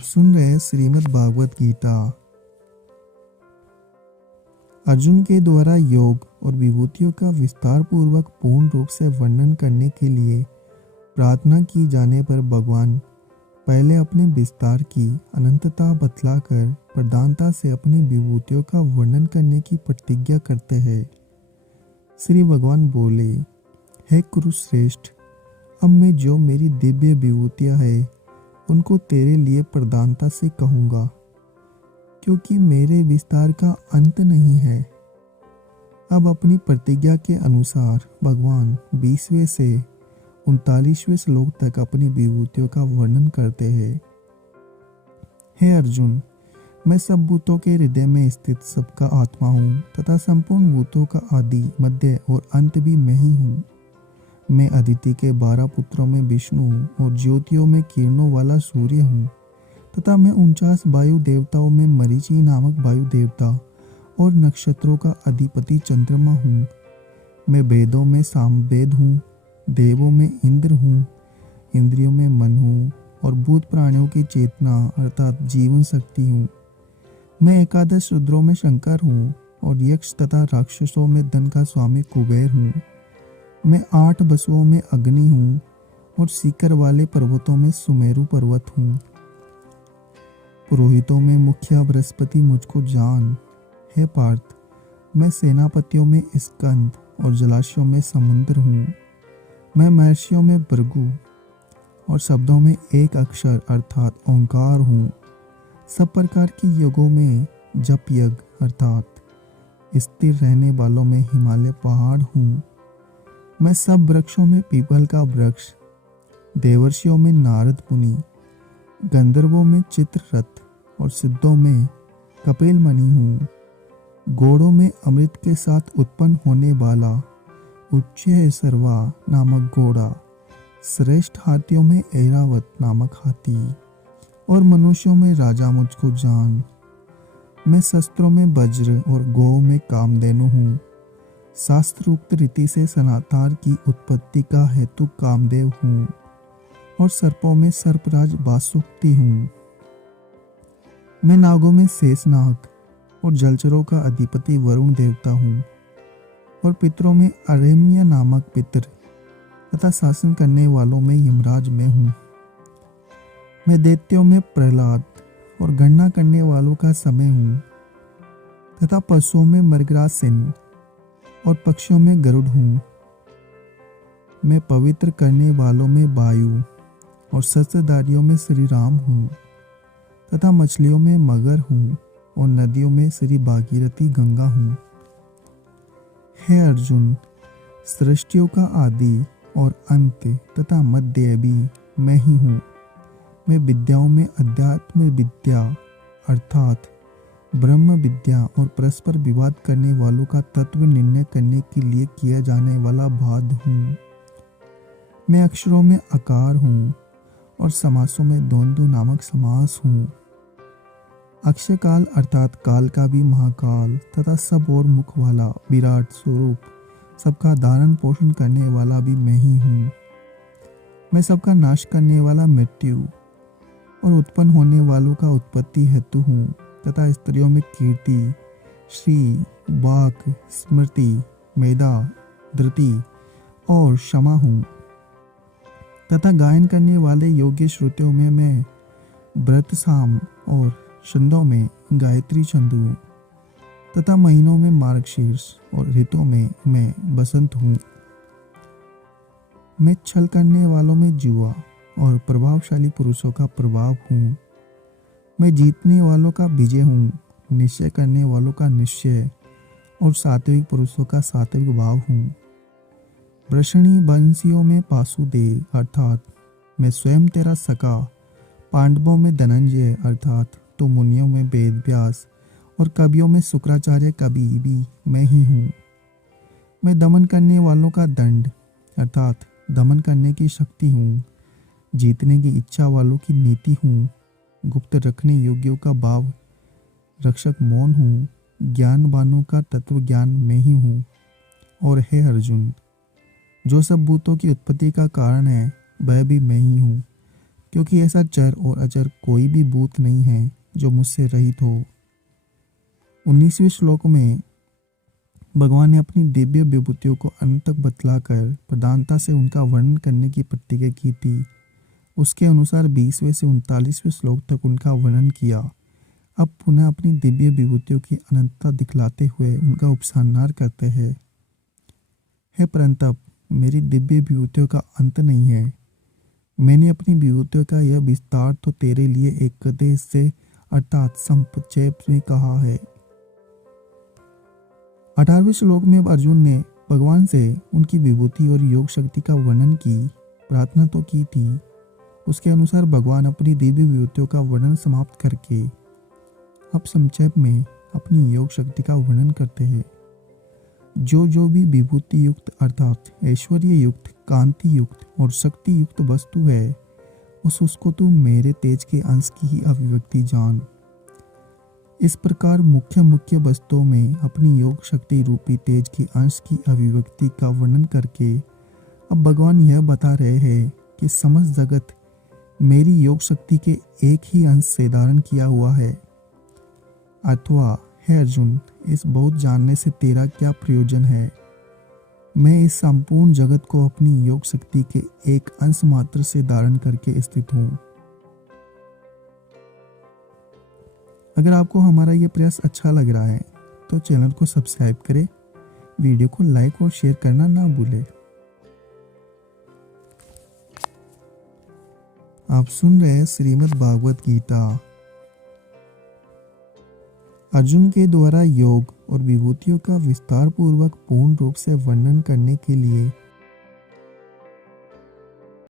आप सुन रहे हैं श्रीमद् भागवत गीता। अर्जुन के द्वारा योग और विभूतियों का विस्तार पूर्वक पूर्ण रूप से वर्णन करने के लिए प्रार्थना की जाने पर भगवान पहले अपने विस्तार की अनंतता बतलाकर प्रधानता से अपनी विभूतियों का वर्णन करने की प्रतिज्ञा करते हैं। श्री भगवान बोले, हे कुरुश्रेष्ठ, अब मैं जो मेरी दिव्य विभूतियाँ हैं उनको तेरे लिए प्रधानता से कहूँगा, क्योंकि मेरे विस्तार का अंत नहीं है। अब अपनी प्रतिज्ञा के अनुसार भगवान 20वें से 39वें श्लोक तक अपनी विभूतियों का वर्णन करते हैं। हे अर्जुन, मैं सब भूतों के हृदय में स्थित सबका आत्मा हूँ तथा संपूर्ण भूतों का आदि, मध्य और अंत भी मैं ही हूँ। मैं अदिति के 12 पुत्रों में विष्णु हूँ और ज्योतियों में किरणों वाला सूर्य हूँ तथा मैं 49 वायु देवताओं में मरीचि नामक वायु देवता और नक्षत्रों का अधिपति चंद्रमा हूँ। मैं वेदों में सामवेद हूँ, देवों में इंद्र हूँ, इंद्रियों में मन हूँ और भूत प्राणियों की चेतना अर्थात जीवन शक्ति हूँ। मैं 11 रुद्रों में शंकर हूँ और यक्ष तथा राक्षसों में धन का स्वामी कुबेर हूँ। मैं 8 वसुओं में अग्नि हूँ और सीकर वाले पर्वतों में सुमेरु पर्वत हूँ। पुरोहितों में मुखिया बृहस्पति मुझको जान। हे पार्थ, मैं सेनापतियों में स्कंद और जलाशयों में समुद्र हूँ। मैं महर्षियों में भृगु और शब्दों में एक अक्षर अर्थात ओंकार हूँ। सब प्रकार की योगों में जप यज्ञ अर्थात स्थिर रहने वालों में हिमालय पहाड़ हूँ। मैं सब वृक्षों में पीपल का वृक्ष, देवर्षियों में नारद मुनि, गंधर्वों में चित्ररथ और सिद्धों में कपिल मुनि हूँ। घोड़ों में अमृत के साथ उत्पन्न होने वाला उच्चय सर्वा नामक घोड़ा, श्रेष्ठ हाथियों में ऐरावत नामक हाथी और मनुष्यों में राजा मुझको जान। मैं शस्त्रों में वज्र और गौ में कामधेनु हूँ। शास्त्रोक्त रीति से सनातार की उत्पत्ति का हेतु कामदेव हूँ और सर्पों में सर्पराज वासुकी हूँ। मैं नागों में शेषनाग और जलचरों का अधिपति वरुण देवता हूँ और पितरों में अरण्य नामक पितर तथा शासन करने वालों में यमराज मैं हूँ। मैं दैत्यों में प्रहलाद और गणना करने वालों का समय हूँ तथा पशुओं में मृगराज सिंह और पक्षियों में गरुड़ हूँ। मैं पवित्र करने वालों में वायु और शस्त्रधारियों में श्री राम हूँ तथा मछलियों में मगर हूँ और नदियों में श्री भागीरथी गंगा हूँ। हे अर्जुन, सृष्टियों का आदि और अंत तथा मध्य भी मैं ही हूँ। मैं विद्याओं में अध्यात्म विद्या अर्थात ब्रह्म विद्या और परस्पर विवाद करने वालों का तत्व निर्णय करने के लिए किया जाने वाला वाद हूँ। मैं अक्षरों में आकार हूँ और समासों में द्वंद्व नामक समास हूँ। अक्षय काल अर्थात काल का भी महाकाल तथा सब और मुख वाला विराट स्वरूप, सबका धारण पोषण करने वाला भी मैं ही हूँ। मैं सबका नाश करने वाला मृत्यु और उत्पन्न होने वालों का उत्पत्ति हेतु हूँ तथा स्त्रियों में कीर्ति, श्री, वाक, स्मृति, मेधा, धृति और क्षमा हूँ तथा गायन करने वाले योग्य श्रुतियों में मैं व्रत साम और छंदों में गायत्री छंद हूँ तथा महीनों में मार्गशीर्ष और ऋतुओं में मैं बसंत हूँ। मैं छल करने वालों में जुआ और प्रभावशाली पुरुषों का प्रभाव हूँ। मैं जीतने वालों का विजय हूँ, निश्चय करने वालों का निश्चय और सात्विक पुरुषों का सात्विक भाव हूँ। वृषणी वंशियों में वासुदेव अर्थात मैं स्वयं तेरा सखा, पांडवों में धनंजय अर्थात तो मुनियों में वेद व्यास और कवियों में शुक्राचार्य कवि भी मैं ही हूँ। मैं दमन करने वालों का दंड अर्थात दमन करने की शक्ति हूँ। जीतने की इच्छा वालों की नीति हूँ। गुप्त रखने योग्यों का भाव रक्षक मौन हूँ। ज्ञानवानों का तत्व ज्ञान मैं ही हूँ। और हे अर्जुन, जो सब भूतों की उत्पत्ति का कारण है वह भी मैं ही हूँ। क्योंकि ऐसा चर और अचर कोई भी भूत नहीं है जो मुझसे रहित हो। 19वें श्लोक में भगवान ने अपनी दिव्य विभूतियों को अंत तक बतलाकर प्रधानता से उनका वर्णन करने की प्रतिज्ञा की थी। उसके अनुसार 20वें से 39वें श्लोक तक उनका वर्णन किया। अब पुनः अपनी दिव्य विभूतियों की अनंतता दिखलाते हुए उनका उपसंहार करते हैं। हे परंतप, मेरी दिव्य विभूतियों का अंत नहीं है। मैंने अपनी विभूतियों का यह विस्तार तो तेरे लिए एक गदे से अर्थात संक्षेप में कहा है। 18वें श्लोक में अर्जुन ने भगवान से उनकी विभूति और योग शक्ति का वर्णन की प्रार्थना तो की थी। उसके अनुसार भगवान अपनी दिव्य विभूतियों का वर्णन समाप्त करके अब संक्षेप में अपनी योग शक्ति का वर्णन करते हैं। जो भी विभूति युक्त अर्थात ऐश्वर्य युक्त, कांति युक्त और शक्ति युक्त वस्तु है, उसको तू मेरे तेज के अंश की ही अभिव्यक्ति जान। इस प्रकार मुख्य वस्तुओं में अपनी योग शक्ति रूपी तेज की अंश की अभिव्यक्ति का वर्णन करके अब भगवान यह बता रहे हैं कि समस्त जगत मेरी योग शक्ति के एक ही अंश से धारण किया हुआ है। अथवा हे अर्जुन, इस बहुत जानने से तेरा क्या प्रयोजन है? मैं इस संपूर्ण जगत को अपनी योग शक्ति के एक अंश मात्र से धारण करके स्थित हूँ। अगर आपको हमारा ये प्रयास अच्छा लग रहा है तो चैनल को सब्सक्राइब करें, वीडियो को लाइक और शेयर करना ना भूलें। आप सुन रहे हैं श्रीमद् भागवत गीता। अर्जुन के द्वारा योग और विभूतियों का विस्तार पूर्वक पूर्ण रूप से वर्णन करने के लिए